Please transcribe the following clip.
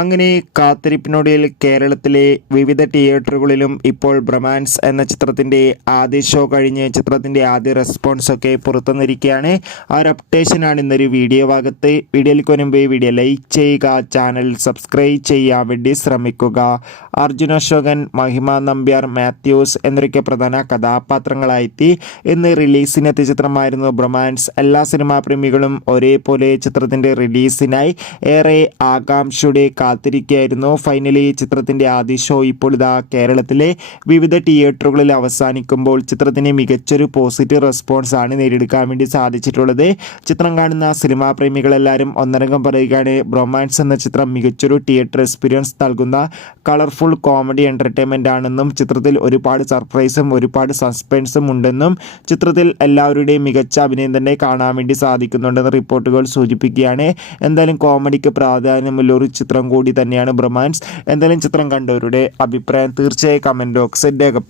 അങ്ങനെ കാത്തിരിപ്പിനൊടുവിൽ കേരളത്തിലെ വിവിധ തിയേറ്ററുകളിലും ഇപ്പോൾ ബ്രൊമാൻസ് എന്ന ചിത്രത്തിൻ്റെ ആദ്യ ഷോ കഴിഞ്ഞ് ചിത്രത്തിൻ്റെ ആദ്യ റെസ്പോൺസൊക്കെ പുറത്തുവന്നിരിക്കുകയാണ്. ആ ഒരു അപ്ഡേഷനാണ് ഇന്നൊരു വീഡിയോ ഭാഗത്ത്. വീഡിയോയിലേക്ക് മുൻപ് വീഡിയോ ലൈക്ക് ചെയ്യുക, ചാനൽ സബ്സ്ക്രൈബ് ചെയ്യാൻ വേണ്ടി ശ്രമിക്കുക. അർജുൻ അശോകൻ, മഹിമ നമ്പ്യാർ, മാത്യൂസ് എന്നൊക്കെ പ്രധാന കഥാപാത്രങ്ങളായെത്തി ഇന്ന് റിലീസിനെത്തിയ ചിത്രമായിരുന്നു ബ്രൊമാൻസ്. എല്ലാ സിനിമാ പ്രേമികളും ഒരേപോലെ ചിത്രത്തിൻ്റെ റിലീസിനായി ഏറെ ആകാംക്ഷയോടെ കാത്തിരിക്കുകയായിരുന്നു. ഫൈനലി ചിത്രത്തിൻ്റെ ആദ്യ ഷോ ഇപ്പോൾ ഇതാ കേരളത്തിലെ വിവിധ തിയേറ്ററുകളിൽ അവസാനിക്കുമ്പോൾ ചിത്രത്തിന് മികച്ചൊരു പോസിറ്റീവ് റെസ്പോൺസ് ആണ് നേടിയെടുക്കാൻ വേണ്ടി സാധിച്ചിട്ടുള്ളത്. ചിത്രം കാണുന്ന സിനിമാ പ്രേമികളെല്ലാവരും ഒന്നടങ്കം പറയുകയാണ്, ബ്രൊമാൻസ് എന്ന ചിത്രം മികച്ചൊരു തിയേറ്റർ എക്സ്പീരിയൻസ് നൽകുന്ന കളർഫുൾ കോമഡി എൻ്റർടൈൻമെൻ്റ് ആണെന്നും ചിത്രത്തിൽ ഒരുപാട് സർപ്രൈസും ഒരുപാട് സസ്പെൻസും ഉണ്ടെന്നും ചിത്രത്തിൽ എല്ലാവരുടെയും മികച്ച അഭിനയം തന്നെ കാണാൻ വേണ്ടി സാധിക്കുന്നുണ്ടെന്ന് റിപ്പോർട്ടുകൾ സൂചിപ്പിക്കുകയാണ്. എന്തായാലും കോമഡിക്ക് പ്രാധാന്യമുള്ള ഒരു ചിത്രം കൂടി തന്നെയാണ് ബ്രൊമാൻസ്. എന്തായാലും ചിത്രം കണ്ടവരുടെ അഭിപ്രായം തീർച്ചയായും കമൻറ്റ് ബോക്സിൽ രേഖപ്പെടുത്തുക.